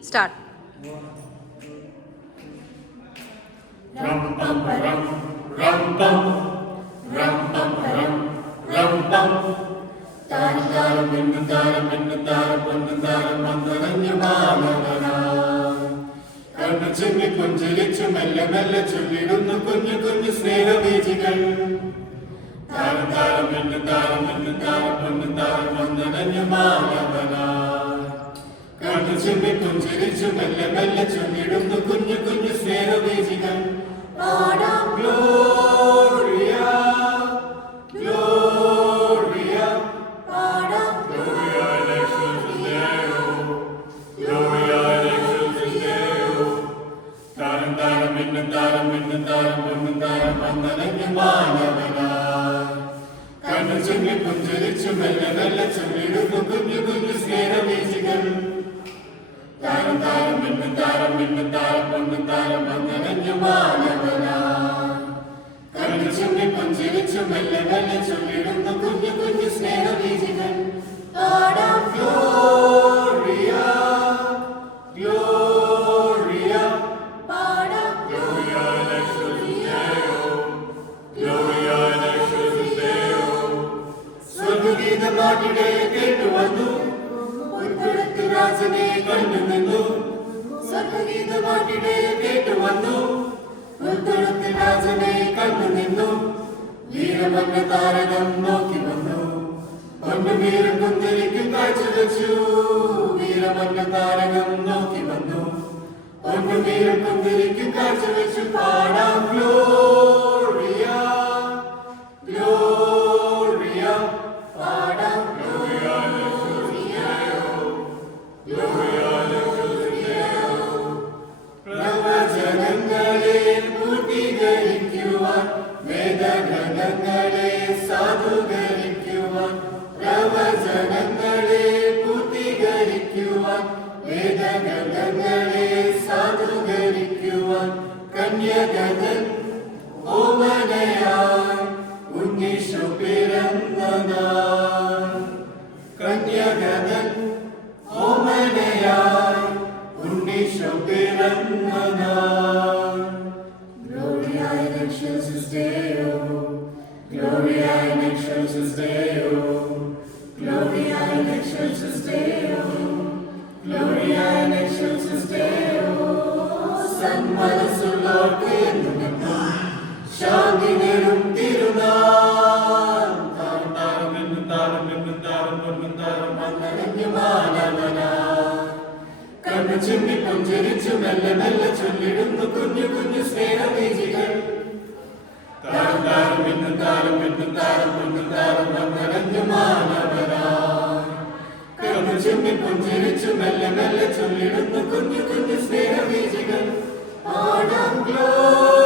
Start. Rum pum rum rum pum rum pum rum pum. Taram taram minnu taram mandaranju balavana. Kannu chimmi punjirichu melle melle ചൊല്ലിടുന്നു കുഞ്ഞു കുഞ്ഞു സ്നേഹബീജികൾ. താരം താരം മിന്നു താരം mandaranju balavana. കണ്ണു ചിമ്മി പുഞ്ചിരിച്ചു മെല്ലെ മെല്ലെ ചൊല്ലിടുന്നു കുഞ്ഞു കുഞ്ഞു സ്നേഹബീജികൾ. പാടാം ഗ്ലോറിയ ഗ്ലോറിയ പാടാം ഗ്ലോറിയ ലക്ഷ്മിദേവോ ഗ്ലോറിയ ലക്ഷ്മിദേവോ. താരം താരം മിന്നു താരം വന്ദനഞ്ഞു മാനവന. കണ്ണു ചിമ്മി പുഞ്ചിരിച്ചു മെല്ലെ മെല്ലെ ചൊല്ലിടുന്നു കുഞ്ഞു കുഞ്ഞു സ്നേഹബീജികൾ. താരം താരം മിന്നു താരം വന്ദനഞ്ഞു മാനവന. കണ്ണു ചിമ്മി പുഞ്ചിരിച്ചു മെല്ലെ മെല്ലെ ചൊല്ലിടുന്നു കുഞ്ഞു കുഞ്ഞു സ്നേഹബീജികൾ. പാടാം ഗ്ലോറിയ ഗ്ലോറിയ പാടാം ഗ്ലോറിയ ലക്ഷ്മിദേവോ ഗ്ലോറിയ ലക്ഷ്മിദേവോ. സ്വർഗഗീതമാട്ടിടെ കേട്ടുവന്നു രാജനെ കണ്ടു നിന്നു. സ്വർഗഗീതമാട്ടിടെ കേട്ടുവന്നു രാജനെ കണ്ടു നിന്നു. വീരമന്ന താരകം നോക്കി വന്നു പൊന്നുമീറും കുന്തിരിക്കും കാഴ്ച വെച്ചു. വീരമന്ന താരകം നോക്കി വന്നു പൊന്നുമീറും കുന്തിരിക്കും കാഴ്ച വെച്ചു. പാടാം ഗ്ലോറിയ ഗ്ലോറിയ പാടാം ഗ്ലോറിയ പ്രവചനങ്ങളെ പൂർത്തീകരിക്കുവാൻ വേദഗ്രന്ഥങ്ങളെ സാധൂകരിക്കുവാൻ. പ്രവചനങ്ങളെ പൂർത്തീകരിക്കുവാൻ വേദഗ്രന്ഥങ്ങളെ സാധൂകരിക്കുവാൻ. കന്യകതൻ ഓമനയായി ഉണ്ണീശു പിറന്ന നാൾ. കന്യകതൻ ഓമനയായി ഉണ്ണീശു പിറന്ന നാൾ. Gloria in excelsis Deo, Gloria in excelsis Deo, Gloria in excelsis Deo, Gloria in excelsis Deo. സന്മനസ്സുള്ളോർക്ക് എന്നും ശാന്തി നേടും തിരുനാൾ. താരം താരം മിന്നു താരം വന്ദനഞ്ഞു മാനവന. കണ്ണു ചിമ്മി പുഞ്ചിരിച്ചു മെല്ലെ മെല്ലെ ചൊല്ലിടുന്നു കുഞ്ഞു കുഞ്ഞു സ്നേഹബീജികൾ. താരം താരം മിന്നു താരം വന്ദനഞ്ഞു മാനവന. കണ്ണു ചിമ്മി പുഞ്ചിരിച്ചു മെല്ലെ മെല്ലെ ചൊല്ലിടുന്നു കുഞ്ഞു കുഞ്ഞു സ്നേഹബീജികൾ. പാടാം ഗ്ലോറിയ